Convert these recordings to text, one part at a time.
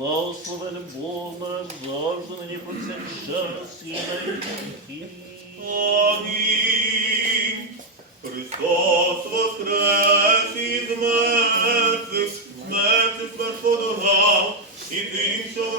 Благословен Бог наш завжди нині час і на віки. Амінь. Христос воскрес із мертвих, смерті смерть подолав, і тим, що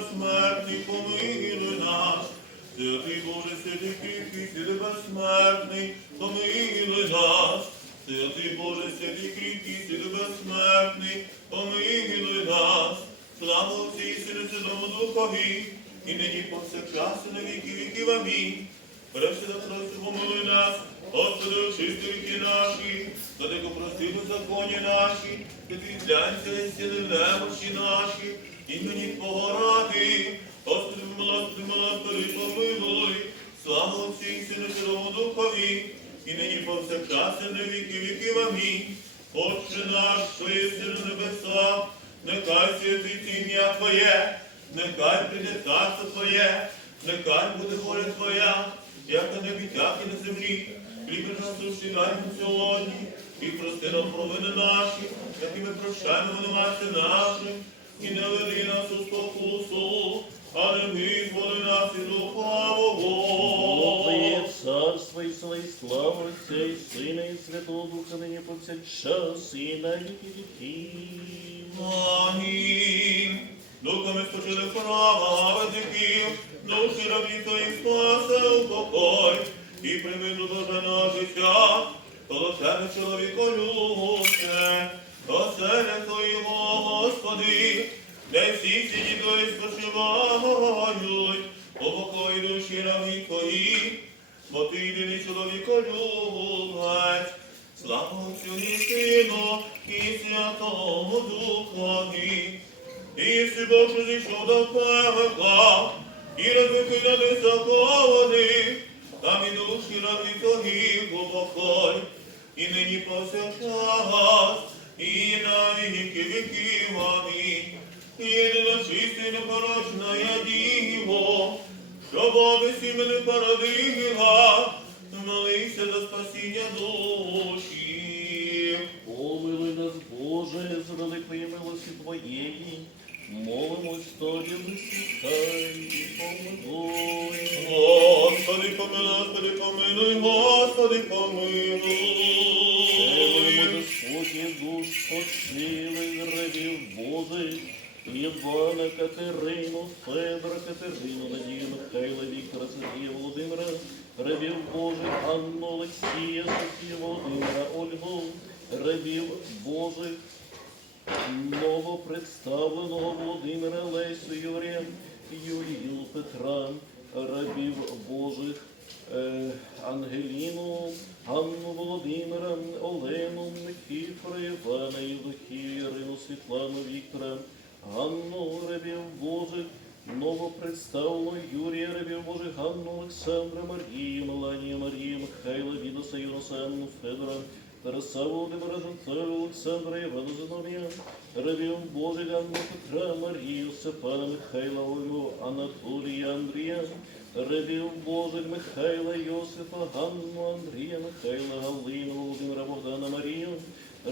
безсмертний, помилуй нас. Святий Боже, святий кріпкий, святий безсмертний, помилуй нас. Святий Боже, святий кріпкий, святий безсмертний, помилуй нас. Слава Отцю і Сину, Святому Духові, і нині повсякчас, на віки віків. Амінь. Пресвята Христу, помилуй нас, Господи, очисти віки наші, Владико, прости беззаконні наші, підвідлянься і сили немощі наші, імені Твого ради. Господи, милости, милостиві, помилуй, слава Отцю і Сину, Святому Духові, і нині повсякчас, і на віки віків. Амінь. Отче наш, що єси на небесах, нехай святиться ім'я Твоє, нехай прийде царство Твоє, нехай буде воля Твоя, як на небі, так і на землі. Хліб наш суші дай сьогодні, і прости нам провини наші, як і ми прощаємо винуватцям нашим, і не веди нас у спокусу, але визволи нас із Бо Твоє царство і сила, і слава Отця і Сина, і Святого Духа нині повсякчас і на віки віків. Амінь. Духами спочили права ведиків, душі рабів твоїх спасе упокой, і прийми до життя, коло тебе чоловіко любче, оселя твоєго, Господи, де всі ці дідої спочивають, упокой душі рабів твоїх, бо ти єдиний чоловіко любець, слава Отцю і Сину, і Святому Духові. І си Боже зійшов до пекла, і розвикиляли закованих, там і душі ради твоїх упокой, і нині повсякчас, і на віки віків. Амінь. Єдина чиста і непорочна я діво, що Бога сім'ї породила, молися за спасіння душі. Помилуй нас, Боже, з великої милості Твоєї, молимось тобі, висвітай, помилуй. Господи, помилуй, Господи, помилуй, Господи, Целуємо Івана Катерину, Федора Катерину, Надію Михайла, Віктора, Сергія Володимира, рабів Божих, Анну Олексія, Софію Володимира, Ольгу, рабів Божих, новопредставленого Володимира Лесю Юрія, Юлію Петра, рабів Божих, е, Ангеліну, Анну Володимира, Олену, Никифора, Івана, Євдокію, Ірину, Світлану, Віктора, Ганну рабів Божих, новопредставленого Юрія рабів Божих, Ганну Олександра, Марію, Меланію, Марію, Михайла, Відоса, Анну, Федора, Тараса Володимира, Жантару, Олександра, Івана Зиновія, рабів Божих, Анну Петра, Марію, Степана, Михайла, Ольгу, Анатолія, Андрія, рабів Божих, Михайла, Йосифа, Ганну, Андрія, Михайла, Галину, Володимира, Богдана, Марію,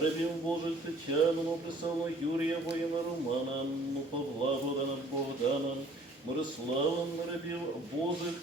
рабів Божих, Тетяну, Новоприсавну, Юрія, Воїна, Романа, Анну, Павла, Богдана, Богдана, Мирослава, рабів Божих,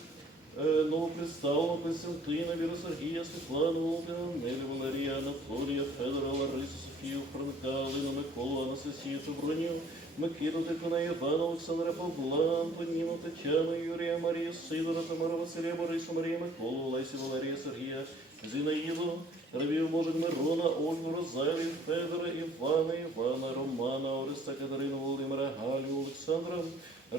Е, Новопредставленого Константина, Віра Сергія, Світлану, Володимира, Нелі, Валерія, Анатолія, Федора, Ларису, Софію, Франка, Алину, Миколу, Анастасію, Доброню, Микиту, Тикона, Івана, Олександра, Павла, Антоніну, Тетяну, Юрія, Марію, Сидора, Тамара, Василія, Борису, Марію, Миколу, Олесі, Валерія, Сергія, Зінаїду, Рабів Божих Мирона, Ольгу, Розалію, Федора, Івана, Івана, Романа, Ориста, Катерину, Володимира, Галю, Олександра,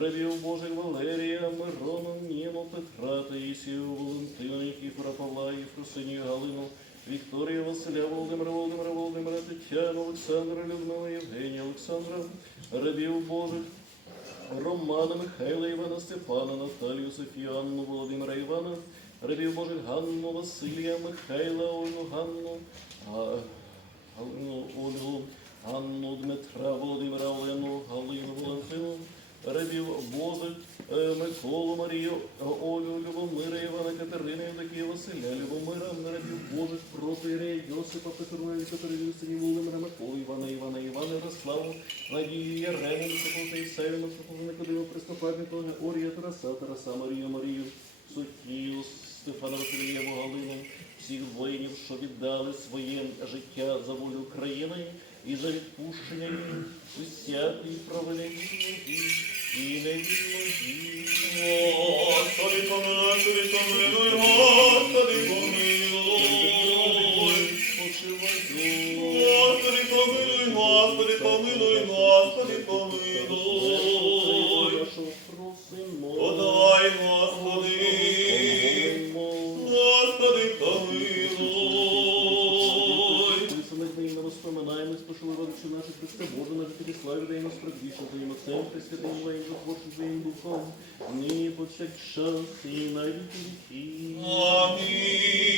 Рабів Божих Валерія, Мирона, Ніну, Петра, Таїсію, Валентина, Нікіфора, Павла, Єфросинію, Галину, Вікторію, Василя, Володимира, Володимира, Володимира, Тетяну, Олександра, Людмила, Євгенія, Олександра, рабів Божих, Романа, Михайла, Івана, Степана, Наталію, Софію, Анну, Володимира, Івана, Рабів Божих, Ганну, Василія, Михайла, Ольгу, Ганну, Галину, Ольгу, Ганну, Дмитра, Володимира, Олену, Галину, Валентину, Рабів Божих, е, Миколу, Марію, Олю, Любомира, Івана, Катерини, Євдокія, Василя, Любомира, рабів Божих, Протирея, Йосипа, Петру, Катерину, Сині, Володимира, Миколу, Івана, Івана, Івана, Ярославу, Надію, Ярему, Митрополита Ісаю, Митрополита Никодиму, Престопадника, Орія, Тараса, Тараса, Марію, Марію, Софію, Стефана Василія, Галину, всіх воїнів, що віддали своє життя за волю України і за відпущення їм усякої провини вільної і невільної. Господи, помилуй, Господи, помилуй, Господи, помилуй. Славі даємо справдіше, даємо Отцем, Пресвятим Твоїм, Твоїм Духом, нині повсякчас і на віки віків. Амінь.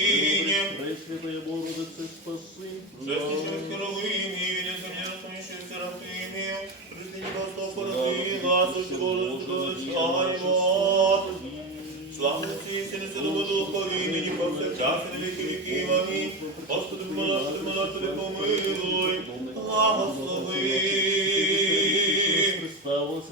Пресвятая Богородице, спаси через Херовимі, нас, у школу. Слава Сину, Святому Духові, нині повсякчас і на віки. Господи, Господи, помилуй, благослови.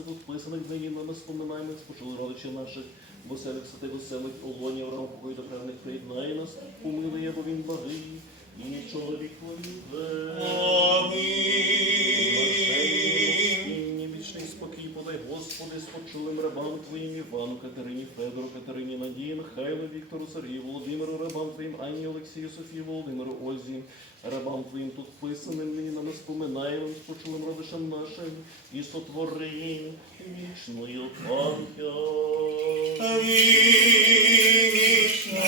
Представилося тут писаних знаїмими споминаємо, спочили родичів наших, веселих селих святих оселих Олоні, Авраам, покой до певних приєднає нас, помилує, бо він багий, і чоловік полюбе. Амінь. Вічний спокій подай, Господи, спочулим рабам Твоїм Івану, Катерині, Федору, Катерині, Михайлу, Віктору, Сергію, Володимиру, рабам Твоїм, Анні, Олексію, Софії, Володимиру, Ользі, рабам Твоїм тут писаним нині нами споминаємо, спочулим родишам нашим, і сотворим вічною пам'ять. Вічна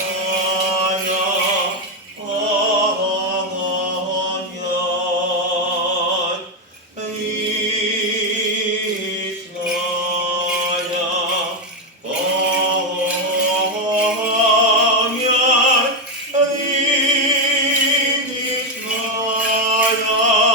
Lord.